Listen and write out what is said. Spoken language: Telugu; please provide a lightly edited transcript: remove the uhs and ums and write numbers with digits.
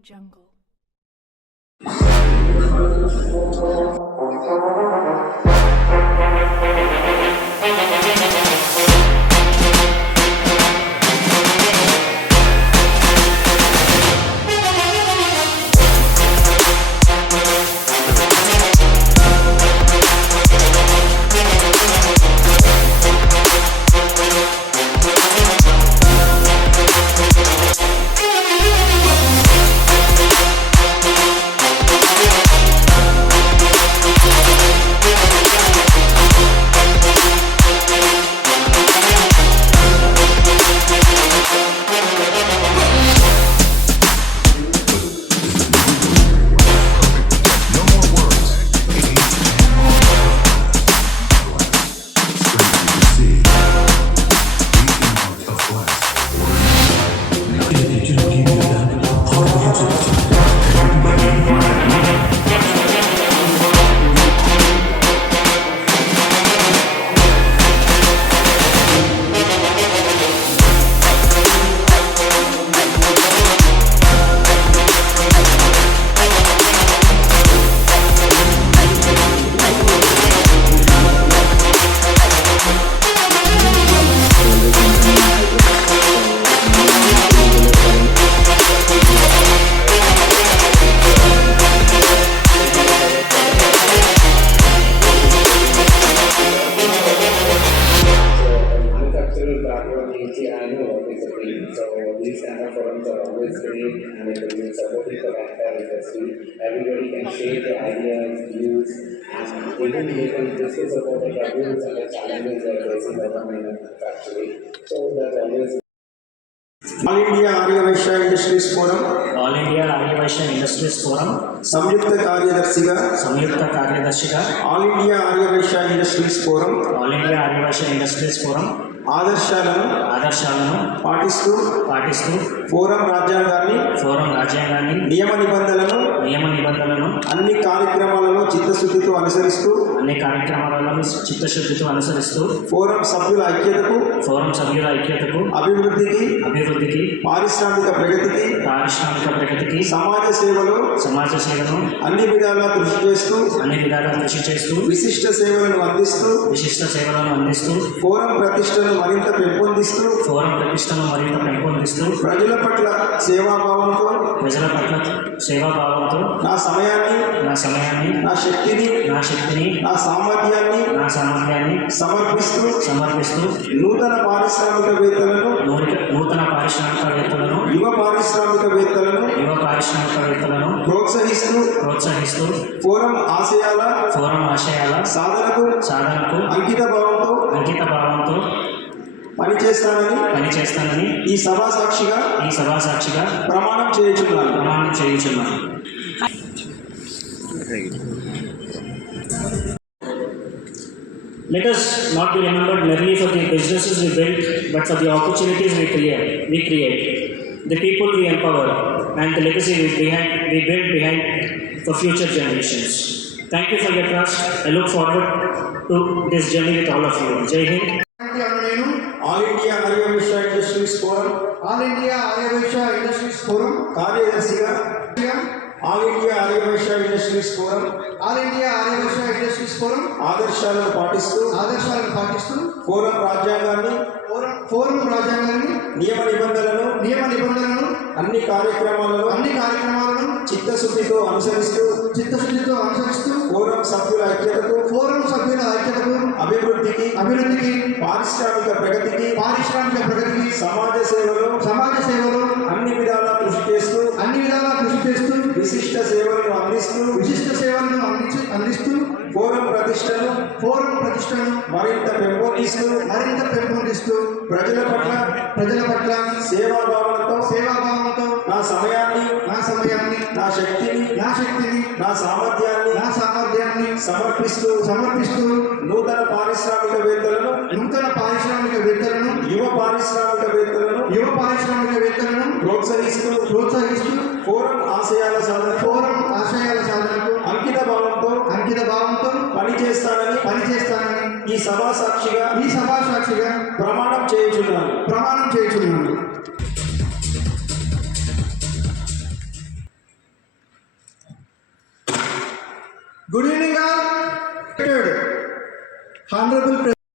Jungle. These kind of forums are always great and it will be supportive for the entire industry. Everybody can share their ideas, views, and even they can discuss about the problems and the challenges they are facing as a manufacturing. So that's always All India Arya Vaishya Industries Forum all India Aryavaishya industries forum సంయుక్త కార్యదర్శిగా All India Arya Vaishya Industries Forum all India Aryavaishya industries forum ఆదర్శాలను పాటిస్తూ ఫోరం రాజ్యాంగాన్ని నియమ నిబంధనలను అన్ని కార్యక్రమాలను చిత్తశుద్ధితో అనుసరిస్తూ ఫోరం సభ్యుల ఐక్యతకు అభివృద్ధికి పారిశ్రామిక ప్రగతికి సమాజ సేవలో అన్ని విధాలా కృషి చేస్తూ విశిష్ట సేవలను అందిస్తూ ఫోరం ప్రతిష్టను మరింత పెంపొందిస్తూ ప్రజల పట్ల సేవాభావంతో నా సమయాన్ని నా శక్తిని నా సామర్థ్యాన్ని సమర్పిస్తూ నూతన పారిశ్రామికవేత్తలను యువ పారిశ్రామికవేత్తలను ప్రోత్సహిస్తూ ఫోరం ఆశయాల సాధనకు అంకిత భావంతో పనిచేస్తానని ఈ సభా సాక్షిగా ప్రమాణం చేయుచున్నాను. Let us not be remembered merely for the businesses we build, but for the opportunities we create, the people we empower, and the legacy we build behind for future generations. Thank you for your trust. I look forward to this journey with all of you. Jai Hind. All India Arya Vaishya Industries Forum కార్యదర్శిగా All India Arya Vaishya Industries Forum ఆదర్శాలను పాటిస్తూ ఫోరం రాజ్యాంగాన్ని నియమ నిబంధనలను అన్ని కార్యక్రమాలను చిత్తశుద్ధితో అనుసరిస్తూ ఫోరం సభ్యుల ఐక్యతకు అభివృద్ధికి పారిశ్రామిక ప్రగతికి సమాజ సేవలో అన్ని విధాలా కృషి చేస్తూ విశిష్ట సేవలను అందిస్తూ ఫోరం ప్రతిష్టను మరింత పెంపొందిస్తూ ప్రజల పట్ల సేవాభావంతో నా సమయాన్ని నా శక్తిని నా సామర్థ్యాన్ని సమర్పిస్తూ నూతన పారిశ్రామికవేత్తలను యువ పారిశ్రామికవేత్తలను ప్రోత్సహిస్తూ ఫోరం ఆశయాల సాధనకు అంకిత భావంతో పనిచేస్తానని ఈ సభా సాక్షిగా ప్రమాణం చేయుచున్నాను. Good evening all. Honorable President.